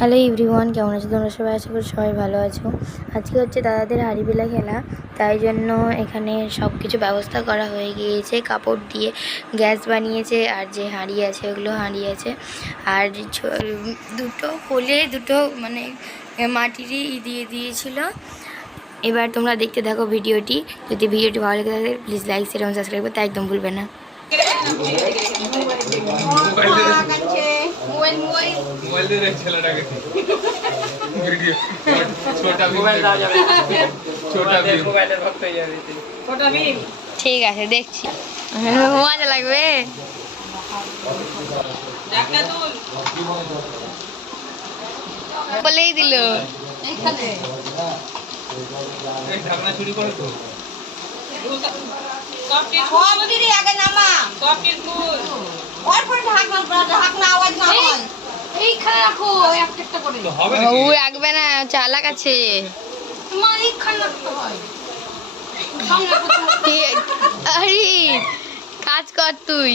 Hello everyone, কেমন আছো? তোমরা সবাই আশা করি সবাই ভালো আছো। আজকে হচ্ছে দাদাদের হাড়িবেলা খেলা, তাই জন্য এখানে সব কিছু ব্যবস্থা করা হয়ে গিয়েছে। কাপড় দিয়ে গ্যাস বানিয়েছে, আর যে হাঁড়ি আছে ওগুলো হাঁড়ি আছে। আর দুটো কোলে, দুটো মানে মাটিরই দিয়ে দিয়েছিল। এবার তোমরা দেখতে থাকো ভিডিওটি। যদি ভিডিওটি ভালো লেগে থাকে প্লিজ লাইক এবং সাবস্ক্রাইব করতে একদম ভুলবে না। মোবাইল দিয়ে দেখ ছেলেটাকে। ভিডিও। ছোটা মোবাইল দেওয়া যাবে। না। ছোটা আমাদের ভীম। মোবাইলের ভক্ত হয়ে যাবে। তুই। ঠিক আছে দেখছি। মজা লাগবে। বলেই দিল। ঢাকনা চুরি করে তো। এইখানে রাখো একটা একটা করে। হবে ও রাখবে না চালাক আছে। তোমার এইখানে রাখতে হয়। আরে কাজ কর তুই।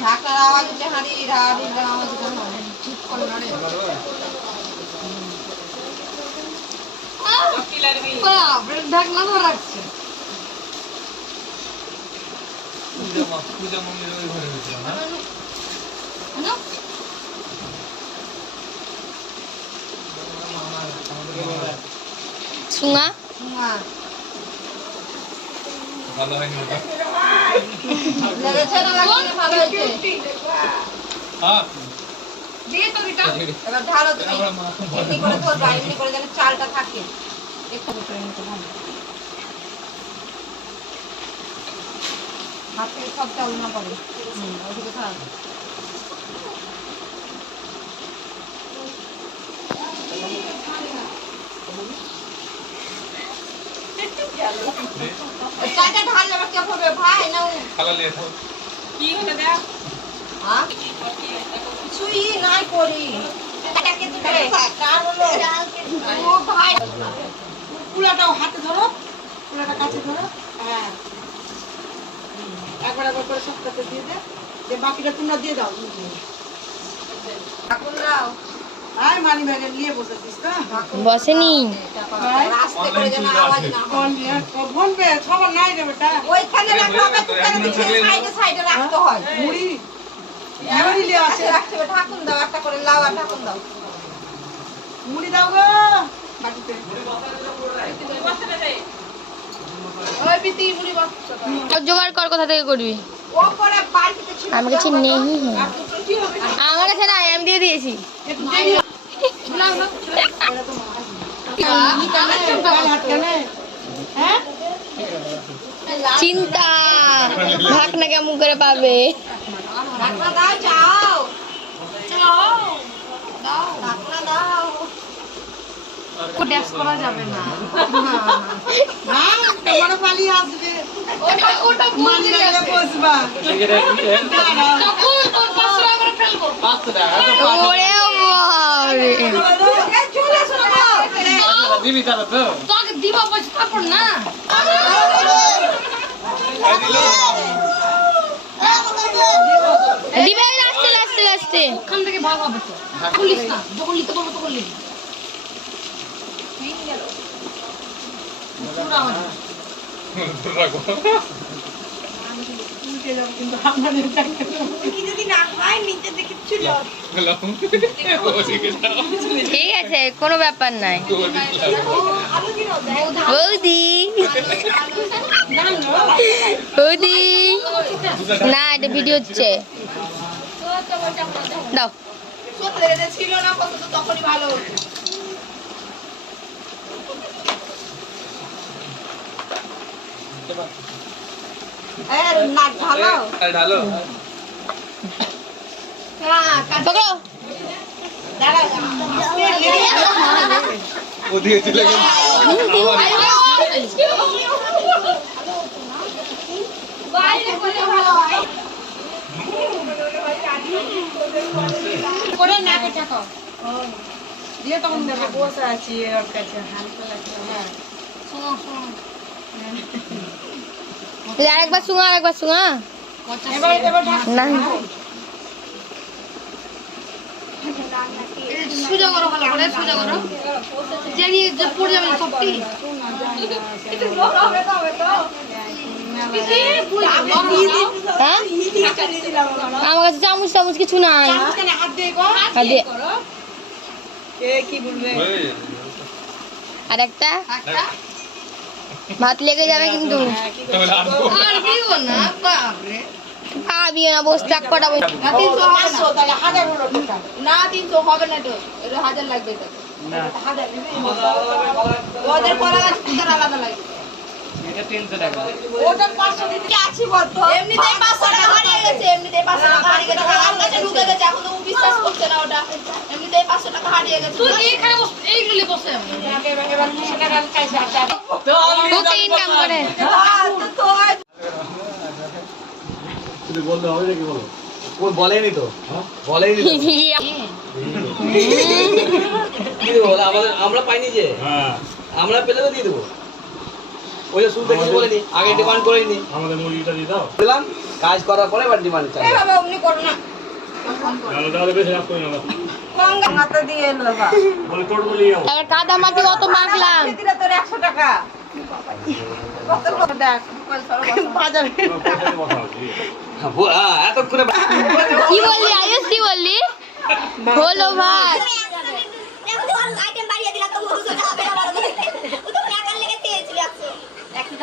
ঢাকার আওয়াজ উঠে হাঁড়ি হাঁড়ির আওয়াজ ঠিক করে। আহ! বাপরে, ঢাকনা ধরে রাখছে। পূজা পূজা মন্দিরে ওই ঘরে গেছিলাম না? সুঙা ভালো হয়নি ওটা। হ্যাঁ এবার ঢালো তুমি। করে করবা, এমনি করে যেন চালটা থাকে। একটু করে নিতে ভালো। হাত থেকে সব চাল না পড়ে। হুম, ওদিকে থাক। ওই চালটা ঢাললে কে পড়বে? ভাই, নাও। খালা লিয়ে থাও হ্যাঁ? কিছুই নাই করি। কার হলো? ও ভাই। কুলাটাও হাতে ধরো কুলাটা কাছে ধরো হ্যাঁ করে সবটাতে দিয়ে দে। যে বাকিটা তোমরা দিয়ে দাও। ঠাকুর দাও ব্যাগে নিয়ে বসেনি। করে আওয়াজ না বলবে খবর নাই রে বেটা। ওইখানে রাখতে হবে দোকানে দিকে সাইডে সাইডে রাখতে মুড়ি দাও একটা করে লাউ আর ঠাকুর দাও। মুড়ি দাও গো। জোগাড় কর কোথা থেকে করবি? আমার কাছে নেই হ্যাঁ। আমার কাছে নাই আমি দিয়ে দিয়েছি। চিন্তা ঢাকনা কেমন করে পাবে? দাও। ড্যাশ করা যাবে না। হ্যাঁ তোমার পালিয়ে আসবে। ওটা ওটা মানি ব্যাগে বসবা? তখন তোর পাঁচশো টাকা করে ফেলব পাঁচশো টাকা, তো পাঁচশো ওরে চলে এসো না। গো। টাকা দিবি তাহলে তো? তোকে দিবা পয়সা তারপর না। দিবে লাস্টে লাস্টে লাস্টে ওখান থেকে ভাগ হবে তো। খুলিস না যখন নিতে পারব তখন নিবি পুরো আওয়াজ হবে। রাখো উল্টে যাবে কিন্তু আমাদের ব্যাগে গেলাম ওদিকে যাও ঠিক আছে কোনো ব্যাপার নাই। বৌদি। বৌদি। না এটা ভিডিও হচ্ছে। দাও। ছিল না কত তখনই ভালো হতো। এই নাক ভালো আর ঢালো হ্যাঁ। ওদিকে চলে গেল। করে। দিয়ে তখন দেবে বসে আছি ওর কাছে হালকা লাগছে হ্যাঁ শোনো, শোনো। আরেকবার শুঙা আরেকবার শুঙা এবার এবার ঢাক না সোজা করো ভালো করে সোজা করো জানি যে পড়ে যাবে সবটি আমার কাছে চামচ কিছু নাই হাত দিয়ে গো আর দে কে কি বলবে যাবে। আর একটা ভাত লেগে যাবে কিন্তু। দিও না বাপরে। খাবি না বস টাক কটা না তিনশো হবে না। তাহলে হাজার হলো টোটাল না তিনশো হবে না তো এটা হাজার লাগবে এটা না। হাজার দিবি ওদের কলা গাছ আলাদা টাকা। ওটা পাঁচশো দিতে আছি বলতো এমনিতেই পাঁচশো টাকা হারিয়ে গেছে এমনিতেই পাঁচশো টাকা হারিয়ে গেছে। আমার কাছে ঢুকে গেছে এখন তো ও বিশ্বাস করছে না ওটা। এমনিতেই পাঁচশো টাকা হারিয়ে গেছে। তুই এখানে বলেনি তো বলেনি? আমাদের আমরা পাইনি যে আমরা পেলে তো দিয়ে দেবো ওই যে শুরু থেকে বলেনি আগে ডিমান্ড করিনি আমাদের মুরগিটা দিয়ে দাও। বললাম কাজ করার পরে এবার ডিমান্ড চাই বাবা অমনি করো না। তাহলে তাহলে বেশি রাখ করি না। কাদা মাটি কত মাখলাম তোর একশো টাকা হ্যাঁ, কি বললি আয়ুষ কি বললি হলো ভাত আইটেম তো দুশো টাকা বেড়া বাড়বে ও তো টাকার লেগে চেয়েছিল একশো একশো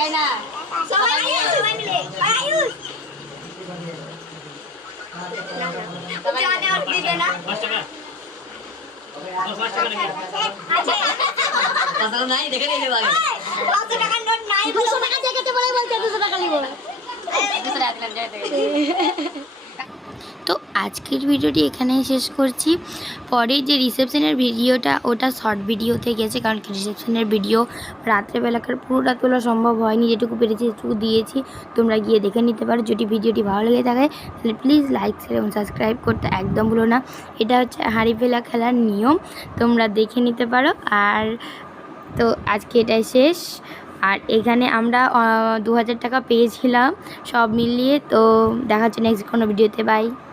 টাকা দাও সবাই মিলে। সবাই মিলে আয়ুষ জানে আর দিবে না আচ্ছা পাঁচশো টাকার নোট নাই দুশো টাকা দেখেছে বলে বলছে দুশো টাকা নিবো। তো আজকের ভিডিওটি এখানেই শেষ করছি। পরে যে রিসেপশনের ভিডিওটা, ওটা শর্ট ভিডিওতে গেছে, কারণ রিসেপশনের ভিডিও রাত্রেবেলাকার পুরোটা তোলা সম্ভব হয়নি, যেটুকু পেরেছি যেটুকু দিয়েছি। তোমরা গিয়ে দেখে নিতে পারো, যদি ভিডিওটি ভালো লেগে থাকে, তাহলে প্লিজ লাইক শেয়ার এবং সাবস্ক্রাইব করতে একদম ভুলো না। এটা হচ্ছে হাঁড়ি ফেলা খেলার নিয়ম, তোমরা দেখে নিতে পারো। আর তো আজকে এটাই শেষ। আর এখানে আমরা দু হাজার টাকা পেয়েছিলাম, সব মিলিয়ে। তো দেখা হচ্ছে নেক্সট কোনো ভিডিওতে বাই